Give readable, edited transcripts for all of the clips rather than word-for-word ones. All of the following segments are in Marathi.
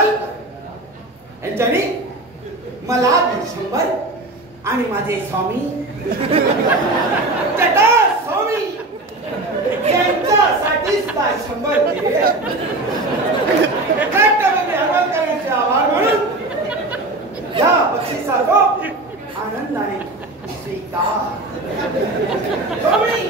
कमाल यांच्यानी मला 100 आणि माझे स्वामी जटा स्वामी यांच्यासाठीच 100 दिले. हवन करण्याचे आभार म्हणून या बक्षिसाचा आनंदाने स्वीकार. स्वामी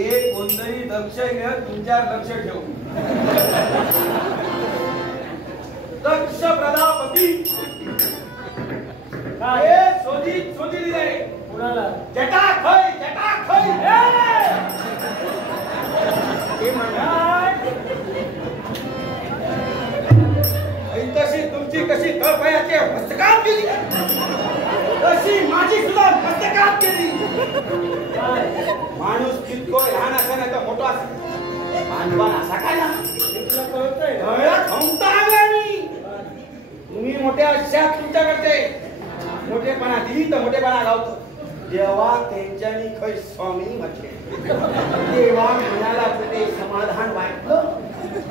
ते कोणतरी दक्ष घ्या, तुमच्यावर लक्ष ठेवू. दक्ष प्रजापती काय शोधी दिले कुणाला? जटा खय हे म्हणा. तशी तुमची कशी तळपायाची हस्तकाप केली तशी माझी सुद्धा हस्तकाप केली. माणूस कितको लहान असा नाही तर मोठा असा मानवान असा काय ना तुम्ही मोठ्या अशा तुमच्याकडे मोठेपणा दिली तर मोठेपणा लावतो. जेव्हा त्यांच्यानी खै स्वामी म्हटले तेव्हा मनाला कुठे समाधान वाटलं.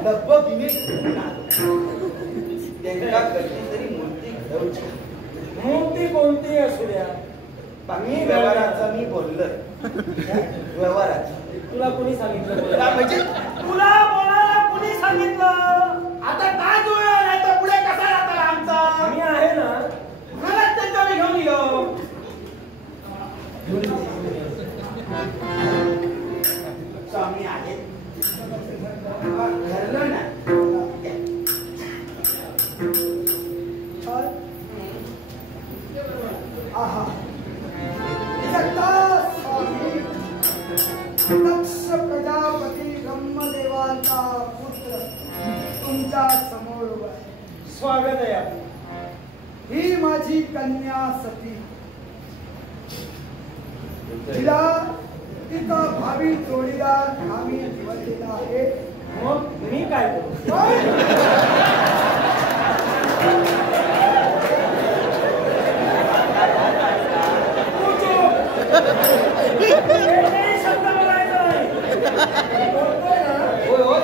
लगभग त्यांच्या कधीतरी मूर्ती घडवची. मूर्ती कोणती असू द्या. मी व्यवहाराचा मी बोललोय. व्यवहाराचा तुला कोणी सांगितलं? म्हणजे तुला बोलायला कोणी सांगितलं? आता काय जुळलं नाही तर पुढे कसा राहता आमचा? मी आहे ना मला त्यांचा मी घेऊन येऊ. स्वामी आहे घरलं ना. दक्ष प्रजापती ब्रह्मदेवांचा पुत्र तुमच्या समोर आहे. स्वागत आहे. ही माझी कन्या सती. तिला तिचा भावी जोडीदार आम्ही निवडलेला आहे. मग मी काय करू?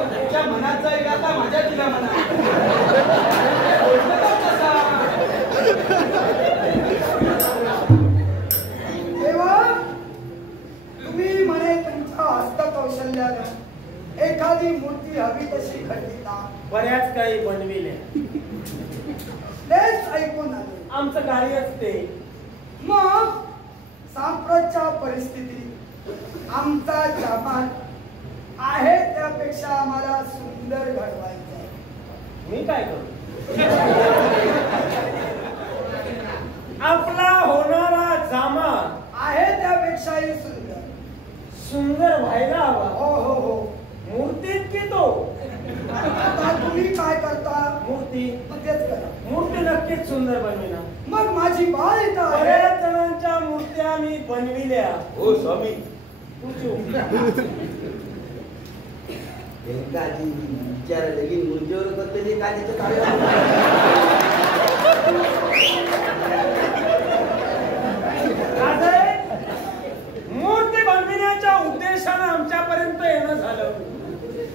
तुमच्या मनाचा एक आता माझ्या तिला म्हणा. तेव्हा तुम्ही म्हणे तुमच्या हस्तकौशल्यानं एखादी मूर्ती हवी तशी घडविता. बऱ्याच काही बनविले. तेच ऐकून आले. आमचं कार्यच ते. मग सांप्रतच्या परिस्थितीत आमचा जमान आहे त्यापेक्षा आम्हाला सुंदर घडवायचं आहे. मी काय करू? आपला होणारा जामा आहे त्यापेक्षाही सुंदर सुंदर व्हायला हवा. हो हो हो. मूर्तीत की तो? आता तुम्ही काय करता? मूर्ती. तेच करा. मूर्ती नक्कीच सुंदर बनविना. मग माझी बाळ इथं आहे. बऱ्याच जणांच्या मूर्त्या मी बनविल्या. हो स्वामी. विचार लगीन मूर्तीवर करते काय मूर्ती बनविण्याच्या उद्देशानं आमच्यापर्यंत येणं झालं.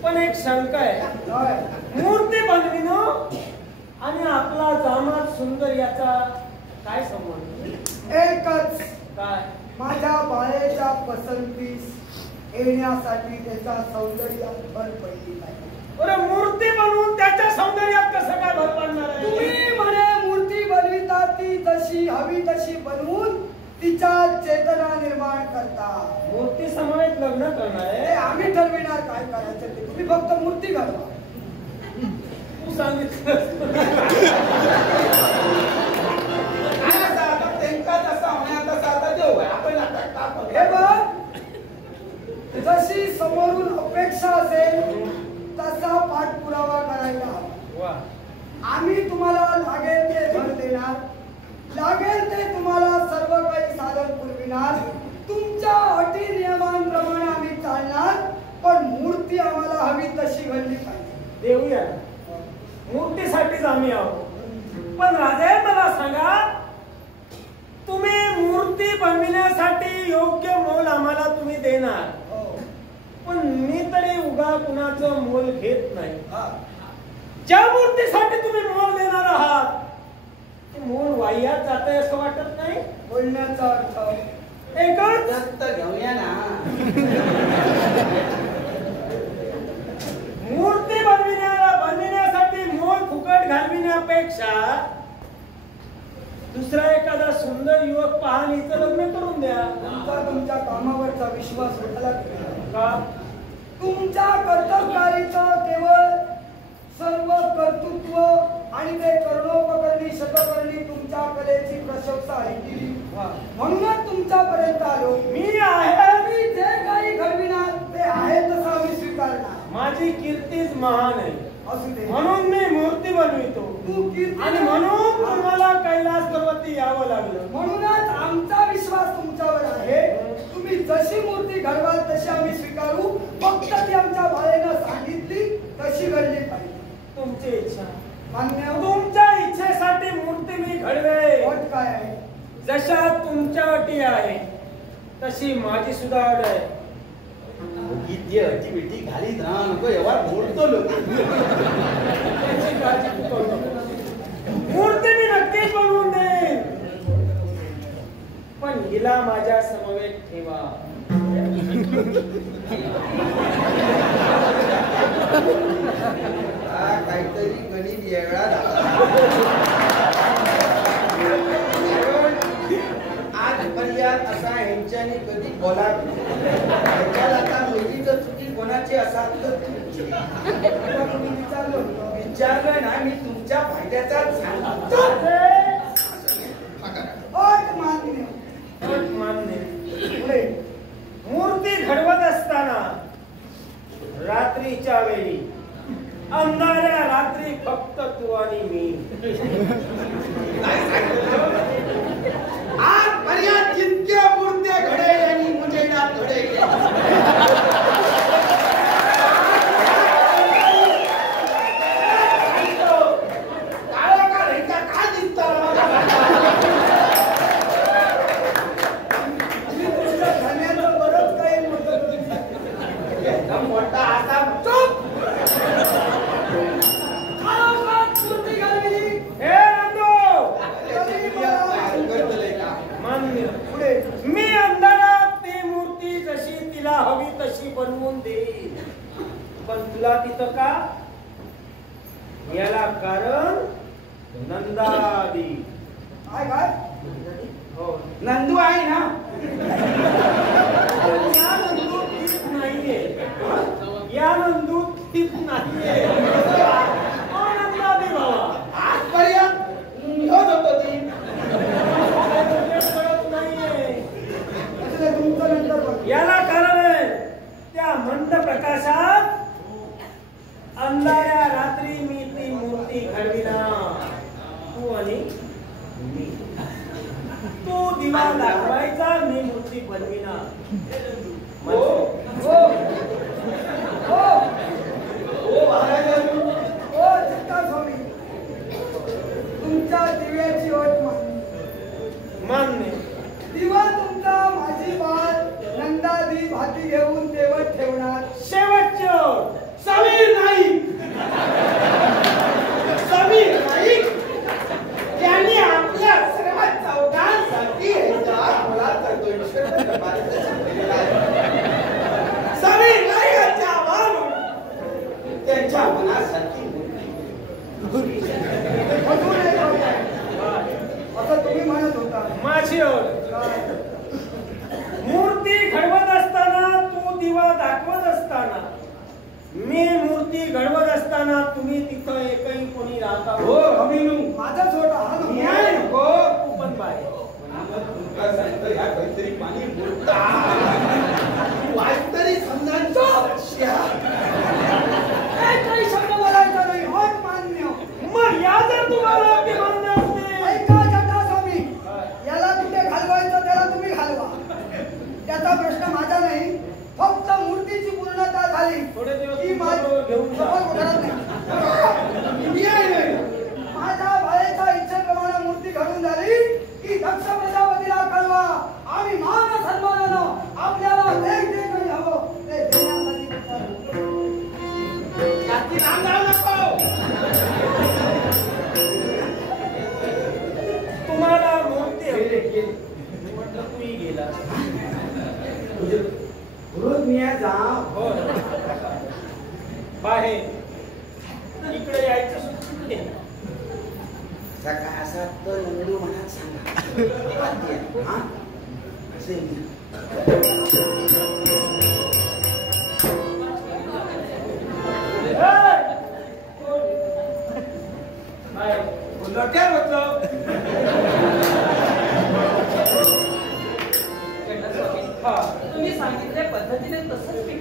पण एक शंका आहे. मूर्ती बनविणं आणि आपला जामात सुंदर याचा काय संबंध? एकच. काय? माझ्या बाळेच्या पसंतीस येण्यासाठी त्याचा सौंदर्यात भर पडली पाहिजे. बरं मूर्ती बनवून त्याच्या सौंदर्यात कसं काय भर पडणार आहे? तुम्ही म्हणे मूर्ती बनविता ती जशी हवी तशी बनवून तिच्या चेतना निर्माण करता. मूर्ती समवेत लग्न करणार आहे. आम्ही ठरविणार काय करायचं ते. तुम्ही फक्त मूर्ती घडवा. तू सांगितलं जशी समोरून अपेक्षा असेल तसा पाठपुरावा करायला हवा. आम्ही तुम्हाला लागेल ते धन देणार. लागेल ते तुम्हाला सर्व काही साधन पुरविणार. तुमच्या अटी नियमांप्रमाणे आम्ही चालणार. पण मूर्ती आम्हाला हवी तशी घडली पाहिजे. देऊया. मूर्तीसाठीच आम्ही आहोत. पण राजे मला सांगा तुम्ही मूर्ती बनविण्यासाठी योग्य मोल आम्हाला तुम्ही देणार, पण मी तरी उगा कुणाचं मोल घेत नाही. ज्या मूर्तीसाठी तुम्ही मोल देणार आहात ते मोल वाह्यात जातंय असं वाटत नाही? बोलण्याचा अर्थ एकच, जास्त घेऊया ना. मूर्ती बनविण्यासाठी मोल फुकट घालविण्यापेक्षा दुसरा एखादा सुंदर युवक पाहून हिचं लग्न करून द्या. तुमच्या कामावरचा विश्वास उठाला का? तुमच्या कर्तव्यकारीचं केवळ सर्व कर्तृत्व आणि ते कर्णोपकरणी शतकर्णी तुमच्या कलेची प्रशंसा ऐकली, म्हणूनच तुमच्यापर्यंत आलो. मी आहे, मी जे काही घडविणार ते आहे तसं मी स्वीकारणार. माझी कीर्तीच महान आहे, असू दे. म्हणून मी मूर्ती बनवितो तू कीर्ती आणि म्हणून तुम्हाला कैलास पर्वती यावं लागलं. म्हणूनच आमचा विश्वास तुमच्यावर आहे. तुम्ही जशी मूर्ती घडवाल तशी आम्ही स्वीकारू, फक्त ती आमच्या बाळेनं सांगितली तशी घडली पाहिजे. तुमची इच्छा मान्य. तुमच्या इच्छेसाठी मूर्ती मी घडवे. अट काय आहे? जशा तुमच्या अटी आहे तशी माझी सुद्धा अट आहे. किती अटी बिटी घालीत राहा नको, एवढा बोलतो लोक. त्याची काळजी तू करू नको. मूर्ती मी नक्कीच बनवून देईन, पण हिला माझ्या समवेत ठेवा. काहीतरी गणित वेगळा आजपर्यंत असा ह्यांच्याने कधी बोला आता मुलीचं चुकी कोणाची असाल तर तुमची. विचारलं ना, मी तुमच्या फायद्याचा सांगतो. अट मान्य. अट मान्य. पुढे. मूर्ती घडवत असताना रात्रीच्या वेळी अंधाऱ्या रात्री फक्त तू आणि मी. आजपर्यंत जितक्या मूर्त्या घडे आणि मुजेला घडे मोठा आता मी अंधारात ती मूर्ती जशी तिला हवी तशी बनवून देईन, पण तुला तिथं का? याला कारण नंदादी. काय काय? हो, नंदू आहे ना. या नंदू तीच नाहीये. या नंदू तीच नाहीये. नंदादी बाबा आजपर्यंत होत होतो ती. याला कारण आहे त्या मंद प्रकाशात अंधाऱ्या रात्री मी ती मूर्ती घडविना, तू आणि मी. तू दिवा दाखवायचा, मी मूर्ती बनविना. हो हो हो हो चित्ता स्वामी, तुमच्या दिव्याची अट मान्य. दिवा तुमचा माझी बाळ नंदादी भाती घेऊन तेवत ठेवणार. शेवटची ओळ. समीर नाईक. समीर नाईक यांनी आपल्या सर्व चौघांसाठी समीर नाईकांच्या आवाज त्यांच्या मनासाठी असं तुम्ही म्हणत होता. माझी ओळ. मूर्ती घडवत असताना, तू दिवा दाखवत असताना, मी मूर्ती घडवत असताना तुम्ही तिथं एकही कोणी राहता. हो अभिनू माझा छोटा हा न्याय नको. तू पण बाहेर. तुमका सांगतो या काहीतरी पाणी बोलता वाईटरी समजायचो. काही शब्द बोलायचा नाही. हट मान्य. मग या जर तुम्हाला अगदी मान्य असते. ऐका जटा स्वामी, याला कुठे घालवायचं त्याला तुम्ही घालवा, त्याचा प्रश्न माझा नाही. फक्त मूर्तीची पूर्णता झाली थोडे दिवस की घेऊन जा. माझ्या बाळेच्या इच्छेप्रमाणे मूर्ती घडून झाली की दक्ष प्रजापती आणि मान सन्मानानं आपल्याला जे जे काही हवं ते देण्यासाठी विचारतो. याची नांदाव नको. तुम्हाला मूर्ती हवी. म्हटलं तूही गेला. रोज मी जा हो बाहेर इकडे यायचं सुचत नाही. सकाळ असा तर नंदू मनात सांगा हा असे लोट्यावर होतो. तुम्ही सांगितल्या पद्धतीने तसंच मी